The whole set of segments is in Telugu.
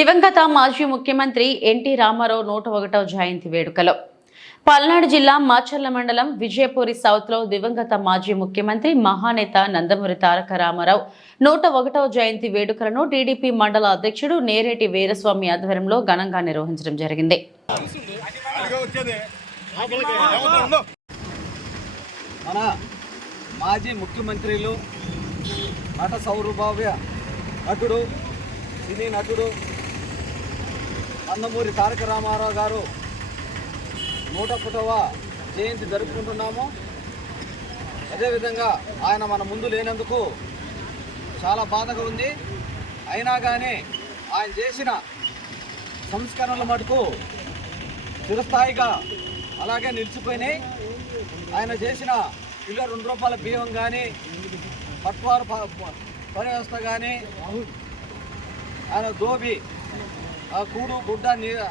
దివంగత మాజీ ముఖ్యమంత్రి ఎన్టీ రామారావు నూట ఒకటవ జయంతి వేడుకలో. పల్నాడు జిల్లా మాచర్ల మండలం విజయపూరి సౌత్లో దివంగత మాజీ ముఖ్యమంత్రి మహానేత నందమూరి తారక రామారావు నూట ఒకటవ జయంతి వేడుకలను టీడీపీ మండల అధ్యక్షుడు నేరేటి వీరస్వామి ఆధ్వర్యంలో ఘనంగా నిర్వహించడం జరిగింది. మన మాజీ ముఖ్యమంత్రులు నట సౌరభావ్య నటుడు సినీ నటుడు నందమూరి తారక రామారావు గారు నూట పుటవ జయంతి జరుపుకుంటున్నాము. అదేవిధంగా ఆయన మన ముందు లేనందుకు చాలా బాధగా ఉంది. అయినా కానీ ఆయన చేసిన సంస్కరణల మటుకు చిరస్థాయిగా అలాగే నిలిచిపోయినాయి. ఆయన చేసిన కిలో రెండు రూపాయల బియ్యం కానీ పట్వారు ప- పని వ్యవస్థ కానీ ఆయన దోబి కూడు గుడ్డ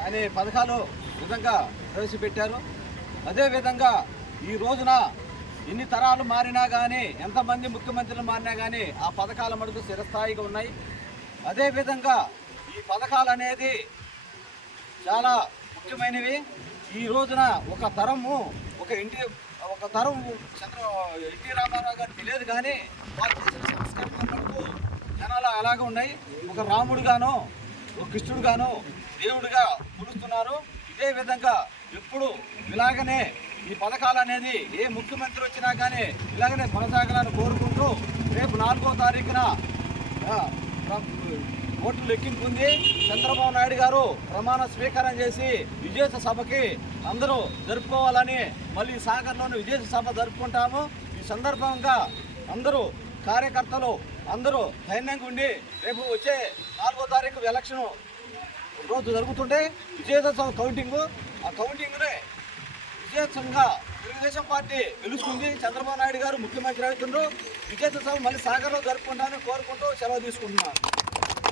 అనే పథకాలు విధంగా ప్రవేశపెట్టారు. అదేవిధంగా ఈ రోజున ఎన్ని తరాలు మారినా కానీ ఎంతమంది ముఖ్యమంత్రులు మారినా కానీ ఆ పథకాల మటుకు స్థిరస్థాయిగా ఉన్నాయి. అదేవిధంగా ఈ పథకాలు అనేది చాలా ముఖ్యమైనవి. ఈ రోజున ఒక తరము ఒక ఇంటి ఒక తరం చంద్ర ఎన్టీ రామారావు గారు తెలియదు కానీ వారు చేసిన సంస్కరణ మటుకు జనాలు అలాగే ఉన్నాయి. ఒక రాముడుగాను కృష్ణుడుగాను దేవుడిగా కొలుస్తున్నారు. ఇదే విధంగా ఎప్పుడు ఇలాగనే ఈ పథకాలు అనేది ఏ ముఖ్యమంత్రి వచ్చినా కానీ ఇలాగనే కొనసాగాలని కోరుకుంటూ రేపు నాలుగో తారీఖున ఓట్లు లెక్కింపు ఉంది. చంద్రబాబు నాయుడు గారు ప్రమాణ స్వీకారం చేసి విజేత సభకి అందరూ జరుపుకోవాలని మళ్ళీ సాగర్లోని విజేత సభ జరుపుకుంటాము. ఈ సందర్భంగా అందరూ కార్యకర్తలు అందరూ ధైర్యంగా ఉండి రేపు వచ్చే నాలుగో తారీఖు ఎలక్షన్ రోజు జరుగుతుంటే విజేత కౌంటింగ్. ఆ కౌంటింగ్నే విజయోత్సవంగా తెలుగుదేశం పార్టీ గెలుచుకుంది చంద్రబాబు నాయుడు గారు ముఖ్యమంత్రి అవుతుండ్రు. విజయోత్సవం మళ్ళీ సాగర్లో జరుపుకుంటామని కోరుకుంటూ సెలవు తీసుకుంటున్నాను.